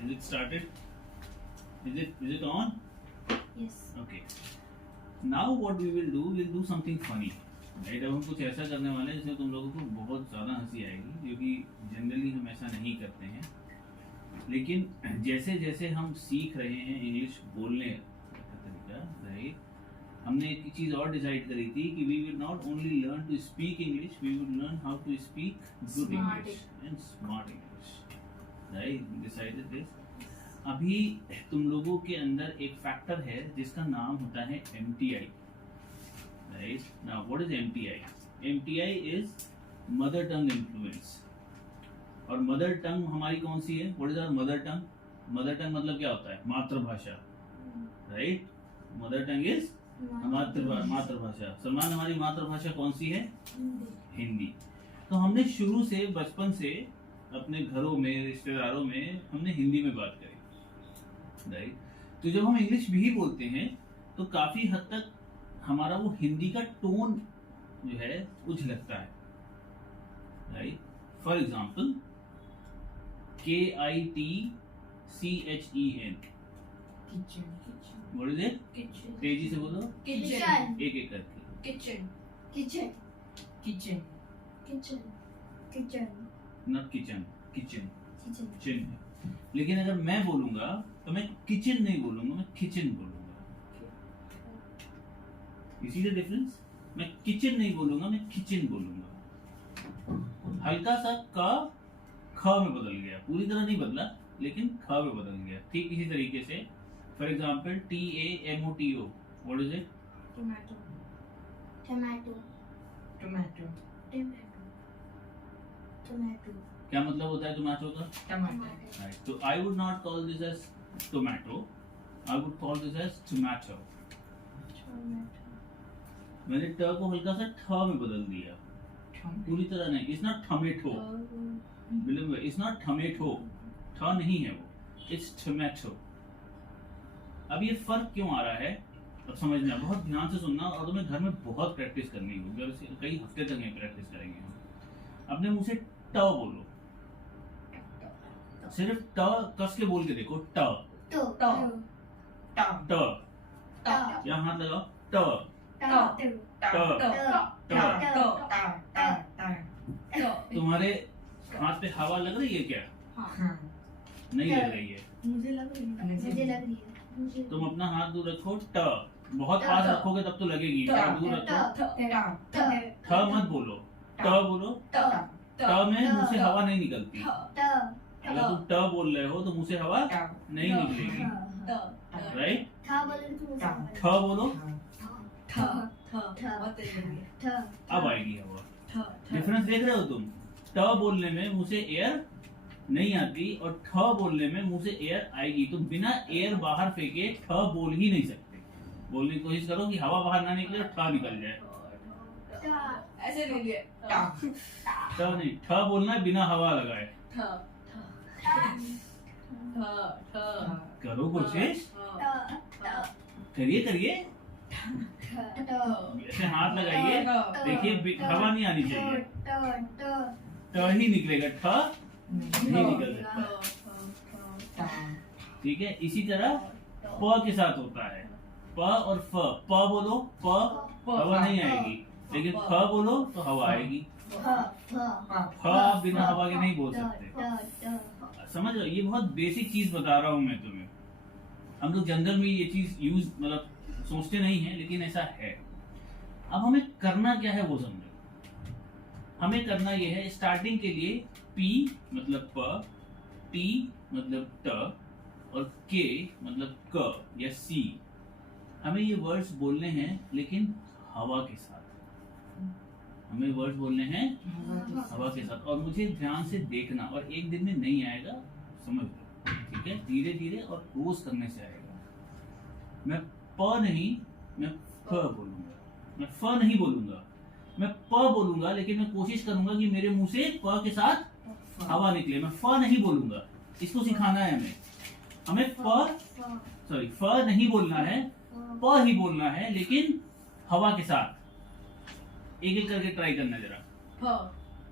Is it started? Is it on? Yes. Okay. Now what we will do? We'll do something funny. Right, अब हम कुछ ऐसा करने वाले हैं जिससे तुम लोगों को बहुत ज़्यादा हंसी आएगी, क्योंकि जनरली हम ऐसा नहीं करते हैं। लेकिन जैसे जैसे हम सीख रहे हैं इंग्लिश बोलने का तरीका, राइट, हमने एक चीज़ और डिसाइड करी थी कि we will not only learn to speak English, we will learn how to speak good English and smart English, right, decided this. अभी तुम लोगों के अंदर एक फैक्टर है जिसका नाम होता है MTI, right? Now what is MTI? MTI is mother tongue influence। और मदर टंग हमारी कौन सी है? What is our mother tongue? Mother tongue मतलब क्या होता है? मातृभाषा, राइट? मदर टंग इज मातृभाषा। सलमान, हमारी मातृभाषा कौन सी है? हिंदी। तो हमने शुरू से, बचपन से अपने घरों में, रिश्तेदारों में हमने हिंदी में बात करी, राइट? तो जब हम इंग्लिश भी बोलते हैं तो काफी हद तक हमारा वो हिंदी का टोन जो है वो झलकता है, right? For example KITCHEN, what is it? तेजी से बोलो, Kitchen. एक एक करके। Kitchen. Not kitchen, kitchen, Kitchen. चिन है। लेकिन अगर मैं बोलूंगा तो मैं किचन नहीं बोलूंगा, मैं किचन बोलूंगा। You see the difference? मैं किचन नहीं बोलूंगा, मैं किचन बोलूंगा। हल्का सा क ख में बदल गया, पूरी तरह नहीं बदला लेकिन ख में बदल गया। ठीक इसी तरीके से for example TAMOTO, what is it? Tomato. क्या मतलब होता है टोमेटो का? Right. तो I would not call this as tomato, I would call this as tomato. मैंने ट को हल्का सा ठ में बदल दिया, पूरी तरह नहीं। It's not tomato, believe me, it's not tomato, ठ नहीं है वो, इट्स टोमेटो। अब ये फर्क क्यों आ रहा है, अब समझना, बहुत ध्यान से सुनना, और तुम्हें घर में बहुत प्रैक्टिस करनी होगी, कई हफ्ते तक ये प्रैक्टिस करेंगे हम। अपने मुंह से ट बोलो, सिर्फ ट कस के बोल के देखो, ट ट, यहाँ हाथ लगाओ, ट तुम्हारे हाथ पे हवा लग रही है क्या? नहीं लग रही है। मुझे लग रही है। तुम अपना हाथ दूर रखो, ट बहुत पास रखोगे तब तो लगेगी, दूर रखो। ठ मत बोलो, ट बोलो। ट में मुंह से हवा नहीं निकलती। अगर तुम ट बोल रहे हो तो मुंह से हवा नहीं निकलेगी, राइट? ठ बोलो, अब आएगी हवा। डिफरेंस देख रहे हो तुम? ट बोलने में मुंह से एयर नहीं आती और ठ बोलने में मुंह से एयर आएगी। तुम बिना एयर बाहर फेंके ठ बोल ही नहीं सकते। बोलने की कोशिश करो कि हवा बाहर ना निकले और ठ निकल जाए। ऐसे नहीं लिया। ठ नहीं, ठ बोलना है बिना हवा लगाए। करो कोशिश, करिए करिए, ऐसे हाथ लगाइए, देखिए हवा नहीं आनी चाहिए, ट ही निकलेगा, ठ नहीं निकल सकता। ठीक है, इसी तरह प के साथ होता है, प और फ। प बोलो, प हवा नहीं आएगी, लेकिन फ बोलो तो हवा आएगी। फ आप बिना हवा के नहीं बोल सकते। समझ लो, ये बहुत बेसिक चीज बता रहा हूँ मैं तुम्हें। हम लोग जनरल में ये चीज यूज मतलब सोचते नहीं है, लेकिन ऐसा है। अब हमें करना क्या है वो समझो। हमें करना ये है, स्टार्टिंग के लिए P मतलब प, T मतलब ट और K मतलब क या C, हमें ये वर्ड्स बोलने हैं लेकिन हवा के साथ। हमें वर्ड्स बोलने हैं हवा के साथ, और मुझे ध्यान से देखना, और एक दिन में नहीं आएगा, समझ लो, ठीक है? धीरे धीरे और रोज करने से आएगा। मैं प नहीं, मैं फ बोलूंगा, मैं फ नहीं बोलूंगा, मैं प बोलूंगा, लेकिन मैं कोशिश करूंगा कि मेरे मुंह से प के साथ हवा निकले। मैं फ नहीं बोलूंगा, इसको सिखाना है हमें। हमें फ नहीं बोलना है, प ही बोलना है, लेकिन हवा के साथ। एक एक करके ट्राई करना जरा।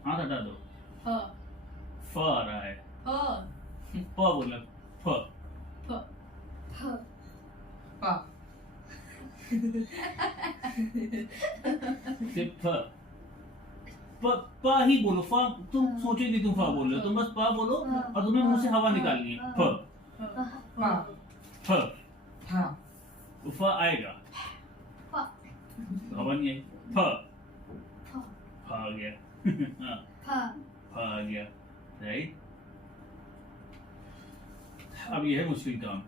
हाथ हटा दो। फ आ रहा है, प बोला, फ फ सिर्फ फ प ही बोलो। फ तुम सोचो नहीं तुम फ बोल रहे हो, तुम बस प बोलो और तुम्हें मुंह से हवा निकालनी है। फ फ आएगा, हवा नहीं आई। फ आ गया। हाँ, फ आ गया, राइट। अब ये है मुश्किल काम,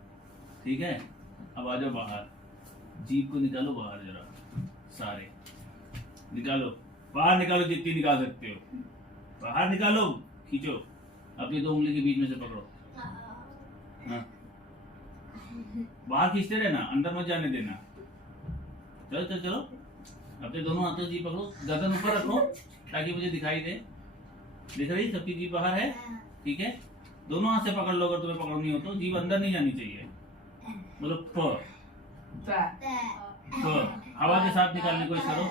ठीक है। अब आ जाओ बाहर, जीभ को निकालो बाहर, जरा सारे निकालो, बाहर निकालो जितनी निकाल सकते हो, बाहर निकालो, खींचो, अपनी 2 उंगली के बीच में से पकड़ो। हाँ, बाहर खींचते रहना, अंदर मत जाने देना। चलो चलो चलो, अपने दोनों हाथों से जीभ पकड़ो, गर्दन ऊपर रखो ताकि मुझे दिखाई दे। दिख रही सबकी जीभ बाहर है, ठीक है। दोनों हाथ से पकड़ लो अगर तुम्हें पकड़नी हो तो, जीभ अंदर नहीं जानी चाहिए। बोलो प हवा के साथ निकालने की कोशिश करो।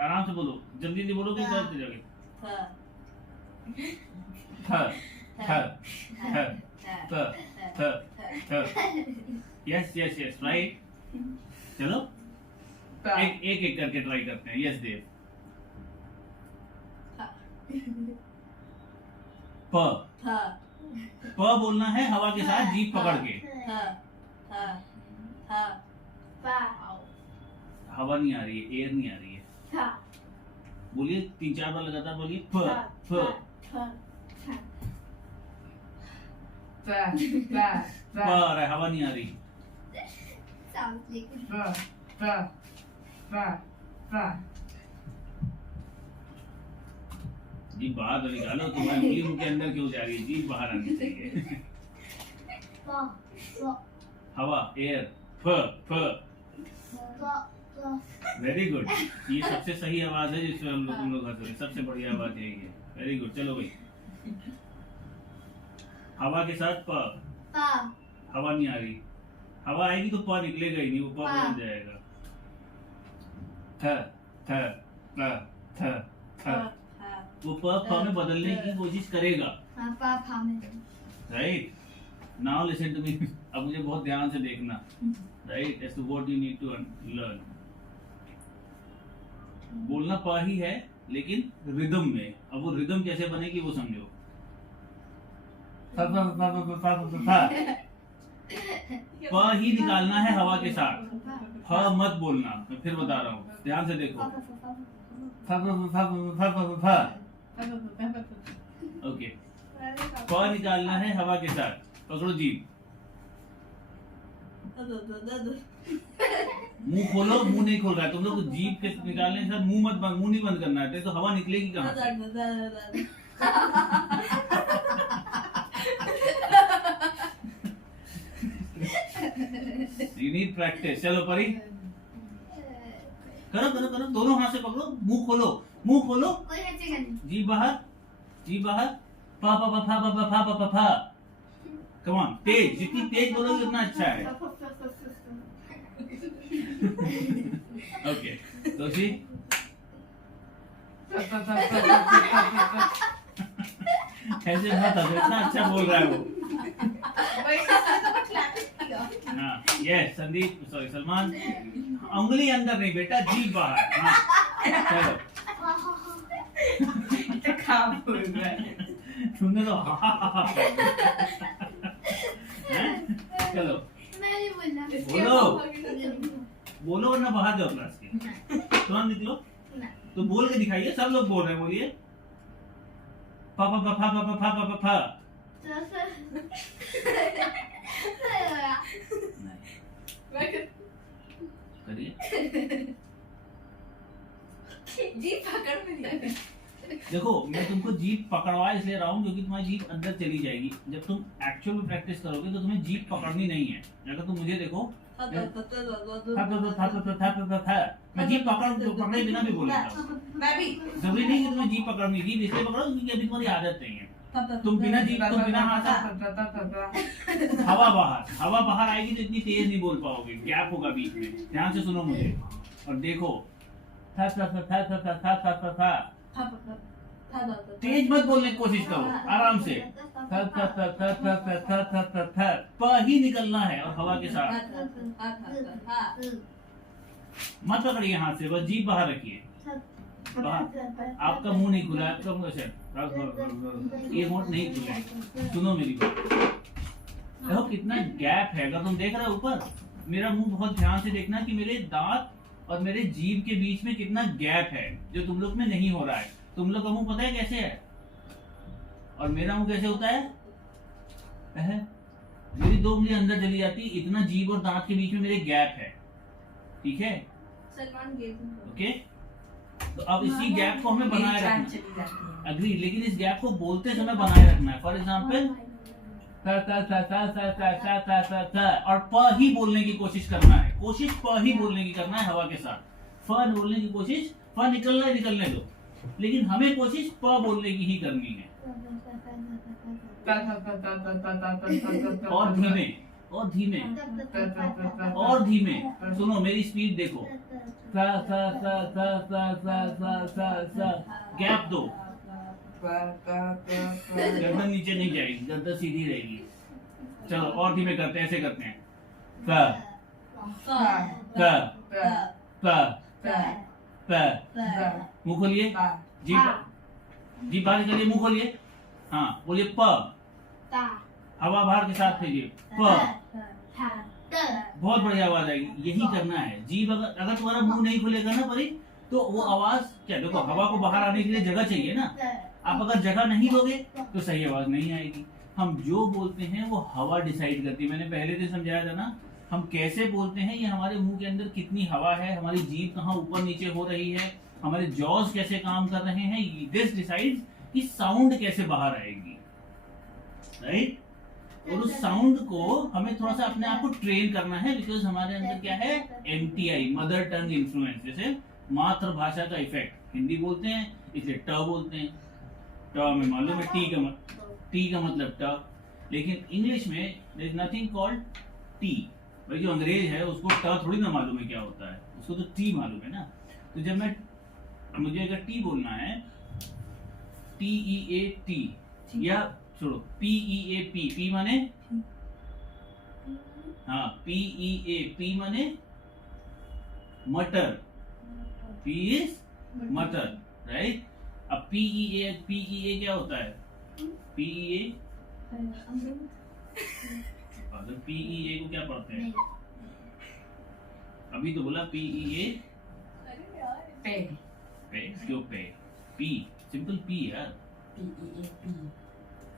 आराम से बोलो, जल्दी जल्दी बोलो कि दर्द जाके। Yes yes yes, right. चलो एक एक करके ट्राई करते हैं। यस देव। प बोलना है हवा के साथ, जीभ पकड़ के। हवा नहीं आ रही है, एयर नहीं आ रही है। बोलिए 3-4 बार लगातार बोलिए। फ आ रहा है, हवा नहीं आ रही। जीभ बाहर तो निकालो, तुम्हारी उंगली मुंह के अंदर क्यों जा रही है? जीभ बाहर आनी चाहिए। हवा, एयर, फ वेरी गुड। ये सबसे सही आवाज है जिसमें तुम लोग हंस रहे, सबसे बढ़िया आवाज यही है। Very good. चलो भाई, हवा के साथ प। हवा नहीं आ रही, हवा आएगी तो प निकलेगा ही नहीं, वो प बन जाएगा। थ थ थ थ वो प में बदलने की कोशिश करेगा। Right, now listen to me. अब मुझे बहुत ध्यान से देखना, right, as to what you need to learn. बोलना प ही है लेकिन रिदम में। अब वो रिदम कैसे बनेगी वो समझो। प ही निकालना है हवा के साथ, फ मत बोलना। मैं फिर बता रहा हूँ, ध्यान से देखो। ओके, प निकालना है हवा के साथ, पकड़ो जीभ। मुंह खोलो, मुंह नहीं खोल रहा है तुम लोग। जीभ के निकालने के साथ मुंह नहीं बंद करना है, तो हवा निकलेगी कहाँ से? You need practice। चलो परी, करो करो करो, दोनों हाथ से पकड़ो, मुंह खोलो, मुंह खोलो, जीभ बाहर, जीभ बाहर। पा पा पा पा पा पा पा पा। कम ऑन, तेज, जितनी तेज बोलोगे उतना अच्छा है। ओके, दोषी। ऐसे मत हंसो, इतना अच्छा बोल रहा है वो। हाँ, यस संदीप, सॉरी सलमान। उंगली अंदर नहीं बेटा, जीभ बाहर। हाँ, चलो। तुमने तो चलो बोलो, बोलो वरना बाहर जाओ क्लास के। तुरंत निकलो, तो बोल के दिखाइए, सब लोग बोल रहे हैं, बोलिए। पा पा पा पा पा पा पा पा पा। करिए। जीभ पकड़ में नहीं। देखो, मैं तुमको जीभ पकड़वा इसलिए रहा हूँ क्योंकि तुम्हारी जीभ अंदर चली जाएगी। जब तुम एक्चुअल में प्रैक्टिस करोगे तो तुम्हें जीभ पकड़नी नहीं है। अगर तुम मुझे देखो, मैं जीभ पकड़े बिना भी बोल सकता हूँ। मैं भी जरूरी नहीं कि तुम्हें जीभ पकड़नी, जीभ इसलिए पकड़ो क्योंकि अभी तुम्हारी आदत नहीं है। तुम बिना जीभ, तुम बिना हाथ, हवा बाहर आएगी तो इतनी तेज नहीं बोल पाओगे, गैप होगा बीच में। ध्यान से सुनो मुझे और देखो। तेज मत बोलने की कोशिश करो, आराम से। थ थ थ थ थ थ थ थ थ थ प ही निकलना है और हवा के साथ। मत पकड़िए हाथ से, बस जीभ बाहर रखिए। आपका मुंह नहीं खुला है, आपका मुंह ऐसे, ये होंठ नहीं खुला है। सुनो मेरी बात, देखो कितना गैप है। अगर तुम देख रहे हो ऊपर, मेरा मुंह बहुत ध्यान से देखना कि मेरे दांत और मेरे जीभ के बीच में कितना गैप है, जो तुम लोग में नहीं हो रहा है। तुम लोग का मुंह पता है कैसे है, और मेरा मुंह कैसे होता है? मेरी 2 उंगली अंदर चली जाती, इतना जीभ और दांत के बीच में मेरे गैप है। ठीक है, ओके। तो अब इसी गैप को हमें बनाए रखना, अग्री, लेकिन इस गैप को बोलते समय बनाए रखना है। फॉर एग्जाम्पल और प ही बोलने की कोशिश करना है। कोशिश प ही बोलने की करना है हवा के साथ। फ बोलने की कोशिश, फ निकलना है, निकलने दो, लेकिन हमें कोशिश प बोलने की ही करनी है। और धीमे और धीमे और धीमे। सुनो मेरी स्पीड देखो, गैप दो, गर्दन नीचे नहीं जाएगी, गर्दन सीधी रहेगी। चलो और धीमे करते हैं, ऐसे करते हैं। मुंह खोलिए, जीभ बाहर निकालिए, मुंह खोलिए। हाँ बोलिए प, हवा बाहर के साथ भेजिए। प, बहुत बढ़िया आवाज आएगी। यही करना है। जीभ अगर तुम्हारा मुंह नहीं खुलेगा ना परी, तो वो आवाज क्या, देखो हवा को बाहर आने के लिए जगह चाहिए ना। आप अगर जगह नहीं दोगे तो सही आवाज नहीं आएगी। हम जो बोलते हैं वो हवा डिसाइड करती है। मैंने पहले दिन समझाया था ना, हम कैसे बोलते हैं, ये हमारे मुंह के अंदर कितनी हवा है, हमारी जीभ कहाँ ऊपर नीचे हो रही है, हमारे जॉज कैसे काम कर रहे हैं, दिस डिसाइड्स कि साउंड कैसे बाहर आएगी, राइट। और उस साउंड को हमें थोड़ा सा अपने आप को ट्रेन करना है, बिकॉज हमारे अंदर क्या है, MTI, मदर टंग इन्फ्लुएंस, जैसे मातृभाषा का इफेक्ट। हिंदी बोलते हैं इसलिए ट बोलते हैं, ट में मालूम है टी का मतलब ट, लेकिन इंग्लिश में there is nothing called T. भाई जो अंग्रेज है उसको ट थोड़ी ना मालूम है क्या होता है, उसको तो टी मालूम है ना। तो जब मुझे अगर टी बोलना है, TEAT, या छोड़ो PEAP, पी माने, हाँ PEAP माने मटर, P इज मटर, राइट। अब PEA क्या होता है? PEA, अगर PEA को क्या पढ़ते हैं? अभी तो बोला PEA, पे क्यों पे? P, सिंपल P यार।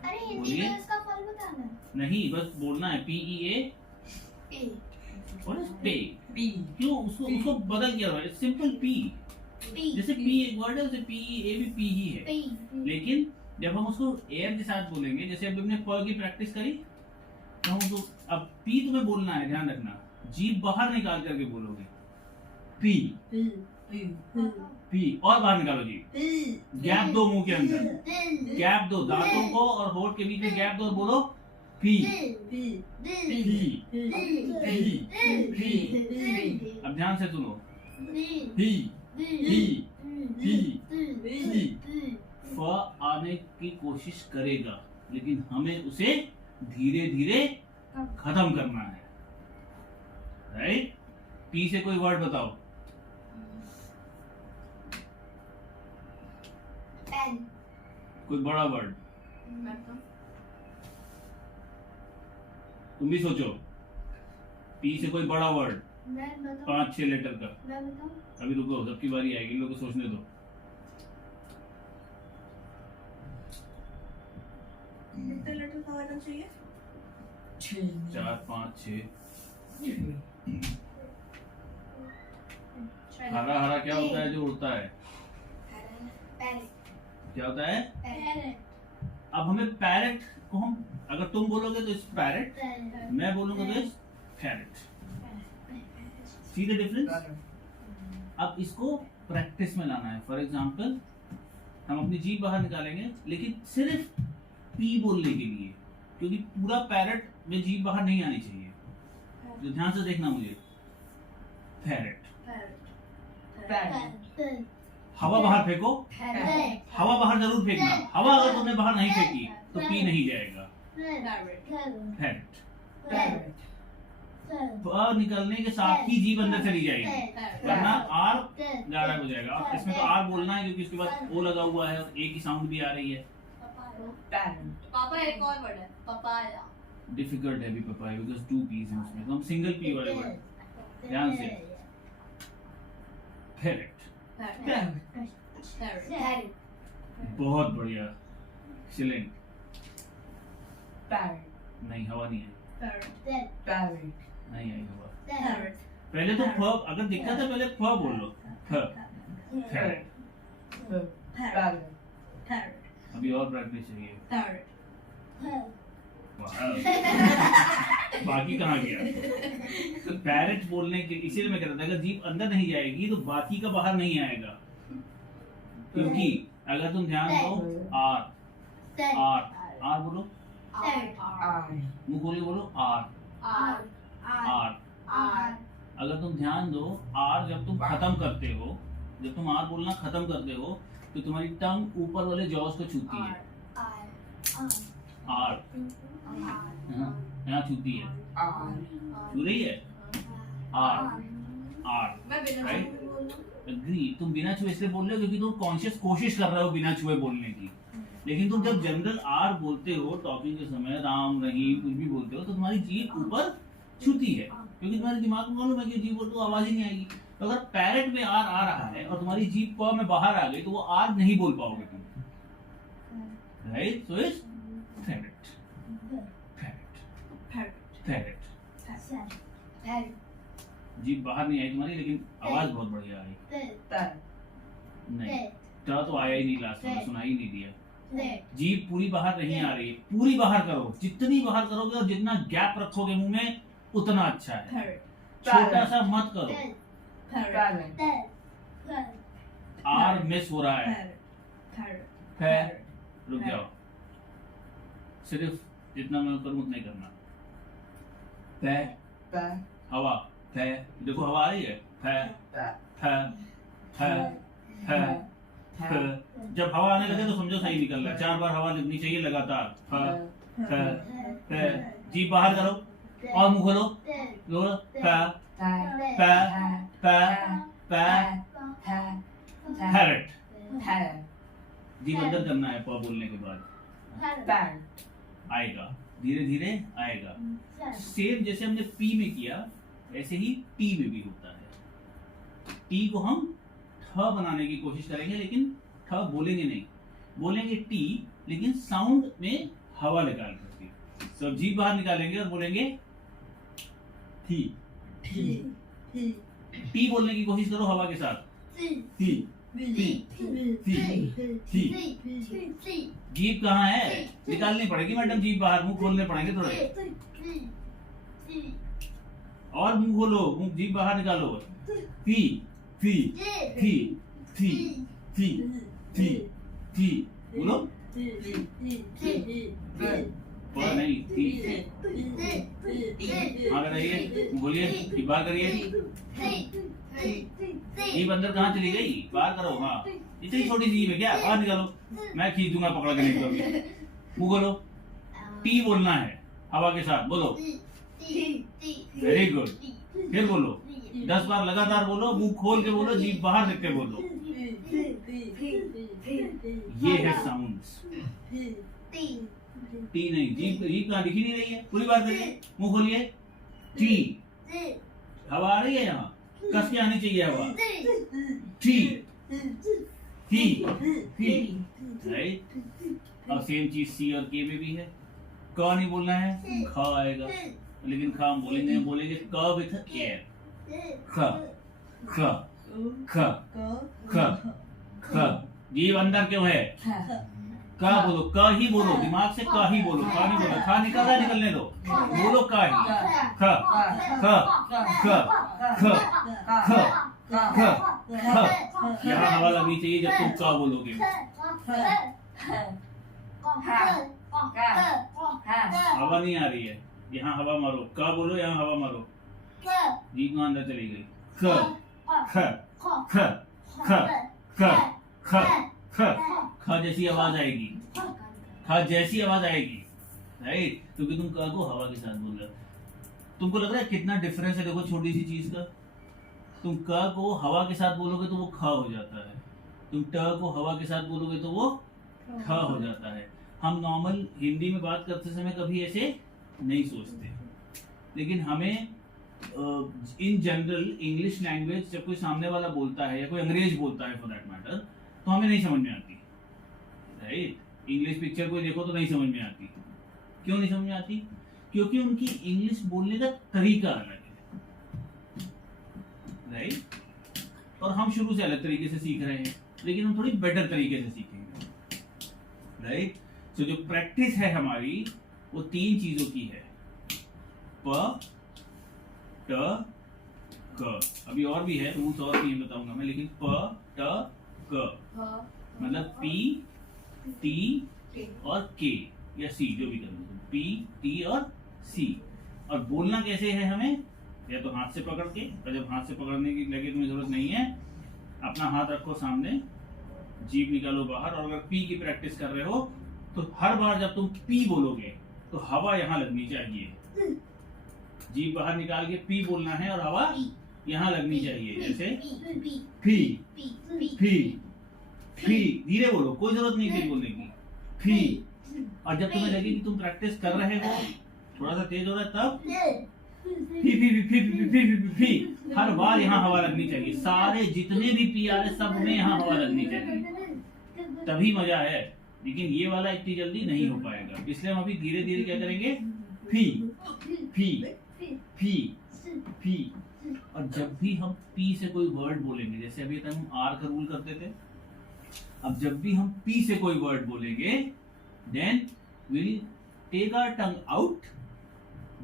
अरे हिंदी में उसका फल बताना नहीं, बस बोलना है PEA और पे। क्यों उसको बदल किया हुआ है? सिंपल P, जैसे P एक वर्ड है, वैसे PEA भी P ही है। लेकिन जब हम उसको एयर के साथ बोलेंगे, जैसे अभी हमने प की प्रैक्टिस करी, तो हम उसको अब P तुम्हें बोलना है, ध्यान रखना, जीभ बाहर निकाल करके बोलोगे P, और बाहर निकालो जीभ, गैप दो मुंह के अंदर, गैप दो दांतों को और होठ के बीच में गैप दो और बोलो P। अब ध्यान से सुनो, P, फ आने की कोशिश करेगा, लेकिन हमें उसे धीरे धीरे खत्म करना है, राइट। P से कोई वर्ड बताओ। पेन, कोई बड़ा वर्ड तुम भी सोचो। P से कोई बड़ा वर्ड, 5-6 लेटर का। अभी रुको, सबकी बारी आएगी, इन लोगों को सोचने दो। कितने लेटर का होना चाहिए? 4, 5, 6। हरा हरा क्या होता है जो उड़ता है? क्या होता है? अब हमें पैरेट को, हम अगर तुम बोलोगे तो इस पैरेट, मैं बोलूंगा तो इस पैरेट। See the difference? अब इसको प्रैक्टिस में लाना है। फॉर एग्जाम्पल, हम अपनी जीभ बाहर निकालेंगे, लेकिन सिर्फ P बोलने के लिए, क्योंकि पूरा पैरेट में जीभ बाहर नहीं आनी चाहिए। जो ध्यान से देखना मुझे, पैरेट, हवा बाहर फेंको, हवा बाहर जरूर फेंकना। हवा अगर तुमने बाहर नहीं फेंकी तो पी नहीं जाएगा। पैरेट। प निकलने के साथ ही जीभ अंदर चली जाएगी, वरना आर गायब हो जाएगा। इसमें तो आर बोलना है क्योंकि उसके बाद ओ लगा हुआ है और ए की साउंड भी आ रही है। पापा एक और वर्ड है, पपाया। डिफिकल्ट है भी पपाया बिकॉज़ 2 पीस हैं उसमें, तो हम सिंगल पी वाले वर्ड ध्यान से। पैरेट। बहुत बढ़िया, एक्सीलेंट। नहीं, हवा नहीं है, नहीं आई हवा। पहले तो फ, अगर दिक्कत है पहले फ बोल लो, फ। पैरेट। अभी और प्रैक्टिस चाहिए। बाकी कहाँ गया? पैरेट बोलने के इसीलिए मैं कह रहा था अगर जीभ अंदर नहीं जाएगी तो बाकी का बाहर नहीं आएगा, क्योंकि अगर तुम ध्यान दो आर आर आर बोलो, मुंह खोल के बोलो आर आर। अगर तुम ध्यान दो आर जब तुम खत्म करते हो, जब तुम आर बोलना खत्म करते हो तो तुम्हारी टंग ऊपर वाले जॉस को छूती है। आर यहाँ छूती है, छू रही है आर आर, राइट? एग्री। तुम बिना छुए इसलिए बोल रहे हो क्योंकि तुम कॉन्शियस कोशिश कर रहे हो बिना छुए बोलने की, लेकिन तुम जब जनरल आर बोलते हो टॉकिंग के समय, राम रहीम कुछ भी बोलते हो तो तुम्हारी जीभ ऊपर छूती है, क्योंकि तुम्हारे दिमाग में मालूम है कि जीभ बोल तो आवाज ही नहीं आएगी। तो अगर पैरेट में आर आ रहा है और तुम्हारी जीभ प में बाहर आ गई तो वो आर नहीं बोल पाओगे तुम, right? So it's parrot, parrot. जीभ बाहर नहीं आई तुम्हारी, लेकिन आवाज बहुत बढ़िया आई। नहीं, ट तो आया ही नहीं, लास्ट में सुनाई नहीं दिया। जीभ पूरी बाहर नहीं आ रही, पूरी बाहर करो। जितनी बाहर करोगे और जितना गैप रखोगे मुंह में उतना अच्छा है। छोटा सा मत करो। आर मिस हो रहा है। रुक जाओ, सिर्फ जितना मैं करूं उतना ही करना। हवा, देखो हवा आ रही है। जब हवा आने लगे तो समझो सही निकल रहा है। 4 बार हवा लगनी चाहिए लगातार। जीभ बाहर करो और मुंह खोलो। पैरेट। जीभ अंदर करना है प बोलने के बाद, आएगा धीरे धीरे आएगा। सेम जैसे हमने पी में किया वैसे ही टी में भी होता है। टी को हम ठ बनाने की कोशिश करेंगे, लेकिन ठ बोलेंगे नहीं, बोलेंगे टी, लेकिन साउंड में हवा निकाल करके। तो जीभ बाहर निकालेंगे और बोलेंगे थी। टी बोलने की कोशिश करो हवा के साथ। थी। जीभ कहाँ है? निकालनी पड़ेगी मैडम जीभ बाहर, मुंह खोलने पड़ेंगे थोड़े। और मुंह खोलो, मुंह जीभ बाहर निकालो। थी बोलो। पर नहीं थी। हाँ बताइए, बोलिए, बाहर करिए। जीभ अंदर कहाँ चली गई? बाहर करो। हाँ, इतनी छोटी जीभ है क्या? बाहर निकालो, मैं खींच दूंगा पकड़ के निकलोगे। मुंह खोलो। टी बोलना है हवा के साथ, बोलो। Very good. फिर बोलो 10 बार लगातार बोलो, मुंह खोल के बोलो, जीभ बाहर रख के बोलो। ये है साउंड्स। टी नहीं, जीभ कहाँ दिखी नहीं रही है? पूरी बात करिए, मुंह खोलिए। टी। हवा आ रही है यहाँ, कस के आनी चाहिए हवा। T right. और सेम चीज सी और के में भी है। क नहीं बोलना है, ख आएगा, लेकिन ख हम बोलेंगे क विथ एयर। ख ख ख ख ख। जीभ अंदर क्यों है? का बोलो, क ही बोलो, दिमाग से क ही बोलो, का नहीं बोलो। खा निकल रहा है, निकलने दो, बोलो का ही। ख ख ख ख ख ख। यहाँ हवा लगनी चाहिए जब तुम का बोलोगे। हवा नहीं आ रही है, यहाँ हवा मारो। का बोलो, यहाँ हवा मारो। जीभ में अंदर चली गई। ख ख ख ख ख ख ख ख जैसी आवाज आएगी, ख जैसी आवाज आएगी, राइट, क्योंकि तुम क को हवा के साथ बोल रहे हो। तुमको लग रहा है कितना डिफरेंस है? देखो छोटी सी चीज का, तुम क को हवा के साथ बोलोगे तो वो ख हो जाता है, तुम ट को हवा के साथ बोलोगे तो वो ठ हो जाता है। हम नॉर्मल हिंदी में बात करते समय कभी ऐसे नहीं सोचते, लेकिन हमें इन जनरल इंग्लिश लैंग्वेज जब कोई सामने वाला बोलता है या कोई अंग्रेज बोलता है फॉर दैट मैटर, तो हमें नहीं समझ में आती, राइट। इंग्लिश पिक्चर कोई देखो तो नहीं समझ में आती। क्यों नहीं समझ में आती? क्योंकि उनकी इंग्लिश बोलने का तरीका अलग है, राइट। और हम शुरू से अलग तरीके से सीख रहे हैं, लेकिन हम थोड़ी बेटर तरीके से सीखेंगे, राइट। तो जो प्रैक्टिस है हमारी वो 3 चीजों की है, प ट क। अभी और भी है, रूल्स और भी बताऊंगा मैं, लेकिन प ट क मतलब पी टी और के या सी, जो भी करो, पी टी और सी। और बोलना कैसे है हमें? या तो हाथ से पकड़ के, और जब हाथ से पकड़ने की लगे तुम्हें जरूरत नहीं है, अपना हाथ रखो सामने, जीभ निकालो बाहर, और अगर पी की प्रैक्टिस कर रहे हो तो हर बार जब तुम पी बोलोगे तो हवा यहाँ लगनी चाहिए। जीभ बाहर निकाल के पी बोलना है और हवा यहाँ लगनी चाहिए, जैसे फी फी फी। धीरे बोलो, कोई जरूरत नहीं तेज बोलने की, फी। और जब तुम्हें लगे कि तुम प्रैक्टिस कर रहे हो, थोड़ा सा तेज हो रहा है, तब फी फी फी फी फी फी फी फी। हर बार यहाँ हवा लगनी चाहिए, सारे जितने भी पी आ रहे सब में यहाँ हवा लगनी चाहिए, तभी मजा है। लेकिन ये वाला इतनी जल्दी नहीं हो पाएगा, इसलिए हम अभी धीरे धीरे क्या करेंगे, फी फी फी फी। और जब भी हम पी से कोई वर्ड बोलेंगे, जैसे अभी तक हम आर का रूल करते थे, अब जब भी हम पी से कोई वर्ड बोलेंगे, then will take our tongue out.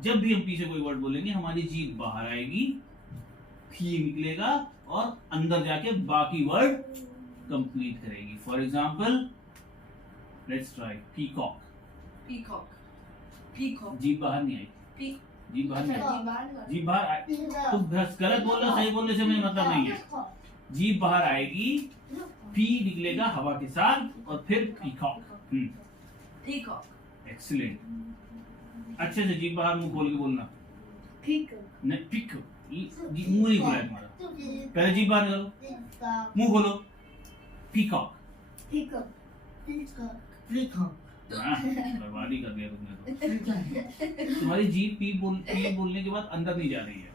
जब भी हम पी से कोई वर्ड बोलेंगे, हमारी जीभ बाहर आएगी, फी निकलेगा और अंदर जाके बाकी वर्ड कंप्लीट करेगी। For example, let's try peacock. Peacock peacock. जीभ बाहर नहीं आई, जीभ बाहर नहीं आई, जीभ बाहर आई। तुम गलत बोल रहे हो, सही बोलने से मुझे मतलब नहीं है। जीभ बाहर आएगी, पी निकलेगा हवा के साथ, और फिर पीकॉक। पीकॉक। एक्सीलेंट। अच्छे से जीभ बाहर, मुंह खोल के बोलना। नहीं, पिक, मुंह नहीं खोला है तुम्हारा, पहले जीभ बाहर निकालो, मुंह खोलो। पीकॉक। बर्बादी कर दिया तुमने तो। तुम्हारी जीभ पी बोलने के बाद अंदर नहीं जा रही है।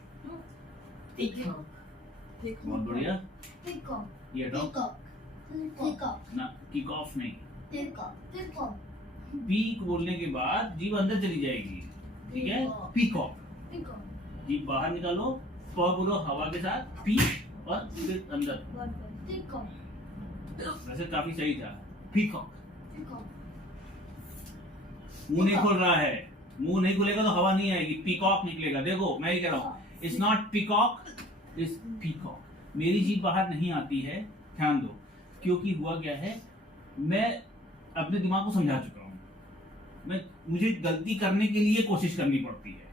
बहुत बढ़िया। ये हटाओ ना, किक ऑफ नहीं, पीक बोलने के बाद जीभ अंदर चली जाएगी, ठीक है। पीकॉक। जीभ बाहर निकालो, प बोलो हवा के साथ, पी, और फिर अंदर। वैसे काफी सही था, पीकॉक। मुंह नहीं खोल रहा है, मुंह नहीं खुलेगा तो हवा नहीं आएगी, पीकॉक निकलेगा। देखो मैं ही कह रहा हूँ, it's not peacock, it's peacock. मेरी जीभ बाहर नहीं आती है, ध्यान दो, क्योंकि हुआ क्या है, मैं अपने दिमाग को समझा चुका हूँ। मुझे गलती करने के लिए कोशिश करनी पड़ती है,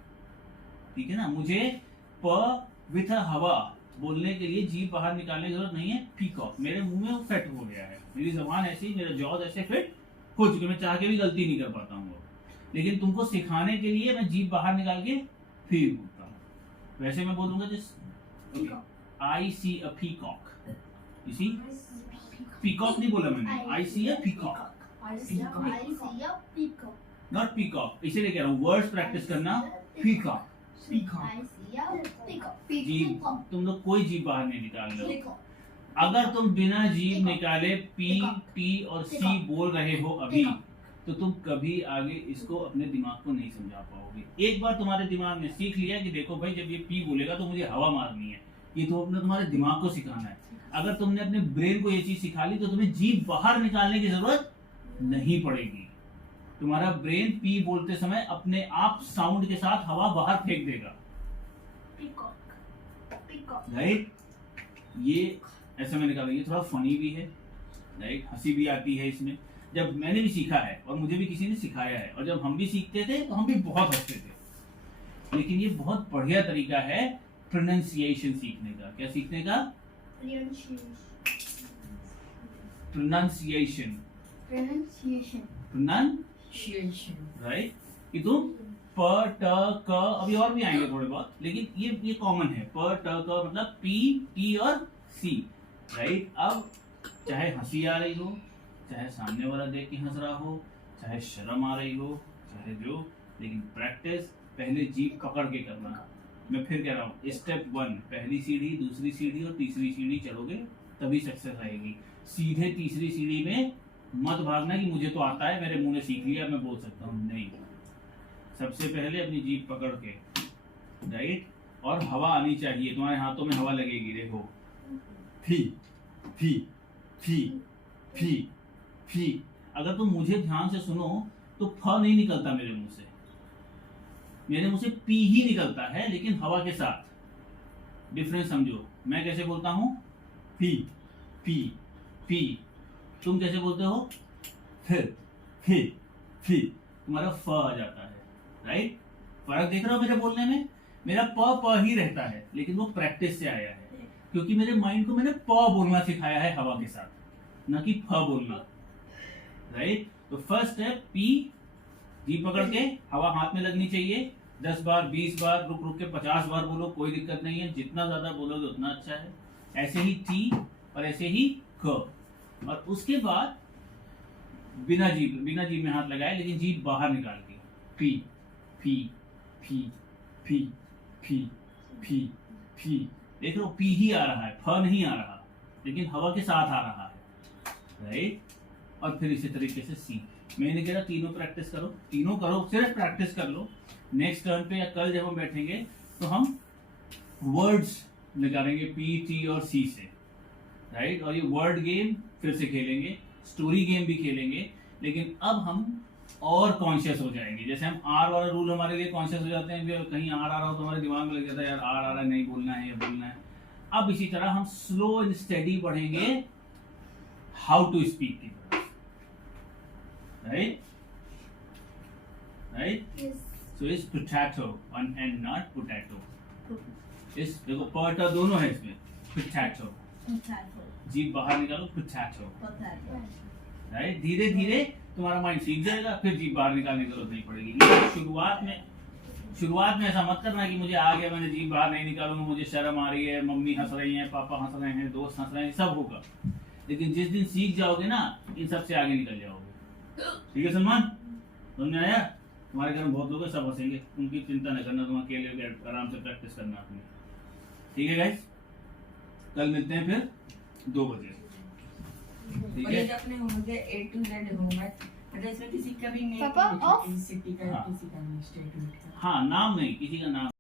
ठीक है ना। मुझे प विथ हवा बोलने के लिए जीभ बाहर निकालने की जरूरत नहीं है, पीकॉक। मेरे मुंह में वो फिट हो गया है, मेरी जबान ऐसी, मेरा जॉज ऐसे फिट हो चुके, मैं चाह के भी गलती नहीं कर पाता हूँ। लेकिन तुमको सिखाने के लिए मैं जीभ बाहर निकाल के फिर बोलता हूँ। वैसे मैं बोलूंगा जिस I see a peacock, you see, peacock नहीं बोला मैंने, I see a peacock, not peacock. इसीलिए कह रहा हूँ वर्ड्स प्रैक्टिस करना, पीकॉक। जीभ, तुम लोग कोई जीभ बाहर नहीं निकाल रहे हो। अगर तुम बिना जीभ निकाले पी टी और सी बोल रहे हो अभी, तो तुम कभी आगे इसको अपने दिमाग को नहीं समझा पाओगे। एक बार तुम्हारे दिमाग ने सीख लिया कि देखो भाई, जब ये पी बोलेगा तो मुझे हवा मारनी है, ये तो अपने तुम्हारे दिमाग को सिखाना है। अगर तुमने अपने ब्रेन को ये चीज सिखा ली, तो तुम्हें जीभ बाहर निकालने की जरूरत नहीं पड़ेगी। तुम्हारा ब्रेन पी बोलते समय अपने आप साउंड के साथ हवा बाहर फेंक देगा, राइट। ये ऐसा मैंने कहा, ये थोड़ा फनी भी है, राइट, हंसी भी आती है इसमें। जब मैंने भी सीखा है और मुझे भी किसी ने सिखाया है, और जब हम भी सीखते थे तो हम भी बहुत हंसते थे। लेकिन ये बहुत बढ़िया तरीका है प्रोनाउंसिएशन सीखने का। क्या सीखने का? प्रोनाउंसिएशन, राइट, कि तुम प ट क, अभी और भी आएंगे थोड़े बहुत, लेकिन ये कॉमन है। प ट क मतलब पी टी और सी, राइट। अब चाहे हंसी आ रही हो, चाहे सामने वाला देख के हंस रहा हो, चाहे शर्म आ रही हो, चाहे जो, लेकिन प्रैक्टिस पहले जीभ पकड़ के करना। मैं फिर कह रहा हूँ, स्टेप 1 पहली सीढ़ी, दूसरी सीढ़ी और तीसरी सीढ़ी चढ़ोगे तभी सक्सेस आएगी। सीधे तीसरी सीढ़ी में मत भागना कि मुझे तो आता है, मेरे मुंह ने सीख लिया, मैं बोल सकता हूँ, नहीं। सबसे पहले अपनी जीभ पकड़ के, राइट, और हवा आनी चाहिए, तुम्हारे हाथों में हवा लगेगी। देखो, फी फी फी फी फी। अगर तुम मुझे ध्यान से सुनो तो फ नहीं निकलता मेरे मुंह से, मेरे मुंह से पी ही निकलता है, लेकिन हवा के साथ। डिफरेंस समझो। मैं कैसे बोलता हूँ? P P P. तुम कैसे बोलते हो? फिर फिर फिर। तुम्हारा फ आ जाता है, राइट। फर्क देख रहे हो मेरे बोलने में? मेरा प ही रहता है, लेकिन वो प्रैक्टिस से आया है, क्योंकि मेरे माइंड को मैंने प बोलना सिखाया है हवा के साथ, ना कि फ बोलना, राइट। तो फर्स्ट स्टेप, पी, जी पकड़ के हवा हाथ में लगनी चाहिए। 10 बार 20 बार रुक रुक के 50 बार बोलो, कोई दिक्कत नहीं है, जितना ज्यादा बोलोगे उतना अच्छा है। ऐसे ही टी और ऐसे ही क। और उसके बाद बिना जीभ में हाथ लगाए, लेकिन जीभ बाहर निकाल के, पी फी फी फी फी फी फी। देख लो, पी ही आ रहा है, फ नहीं आ रहा, लेकिन हवा के साथ आ रहा है, राइट। और फिर इसी तरीके से सी। मैंने कह रहा तीनों प्रैक्टिस करो, तीनों करो, सिर्फ प्रैक्टिस कर लो। नेक्स्ट टर्न पे या कल जब हम बैठेंगे तो हम वर्ड्स निकालेंगे पी टी और सी से, राइट। और ये वर्ड गेम फिर से खेलेंगे, स्टोरी गेम भी खेलेंगे, लेकिन अब हम और कॉन्शियस हो जाएंगे। जैसे हम आर वाला रूल हमारे लिए कॉन्शियस हो जाते हैं, कहीं आर आ रहा हो तो हमारे दिमाग में लग जाता है यार आर आ रहा है, नहीं बोलना है या बोलना है। अब इसी तरह हम स्लो एंड स्टेडी बढ़ेंगे how to speak, right right. So is potato and not potato. इस देखो पोटैटो दोनों है इसमें, पोटैटो, जीभ बाहर निकालो, पोटैटो, राइट। धीरे धीरे तुम्हारा माइंड सीख जाएगा, फिर जीभ बाहर निकालने की जरूरत नहीं पड़ेगी। शुरुआत में ऐसा मत करना कि मुझे आ गया, मैंने जीभ बाहर नहीं निकालूंगा, मुझे शर्म आ रही है, मम्मी हंस रही है, पापा हंस रहे हैं, दोस्त हंस रहे हैं, सब होगा। लेकिन जिस दिन सीख जाओगे ना, इन सबसे आगे निकल जाओगे। ठीक है सलमान, समझ में आया? तुम्हारे घर में बहुत लोग हैं, सब हंसेंगे, उनकी चिंता न करना, तुम अकेले आराम से प्रैक्टिस करना अपनी। ठीक है गाइस, कल मिलते हैं फिर 2 बजे। ठीक है। अपने होंगे A to Z होमवर्क, मतलब इसमें किसी का भी नहीं, पापा, ऑफ। सिटी का, किसी का नहीं, स्टेटमेंट का। हाँ, नाम नहीं, किसी का नाम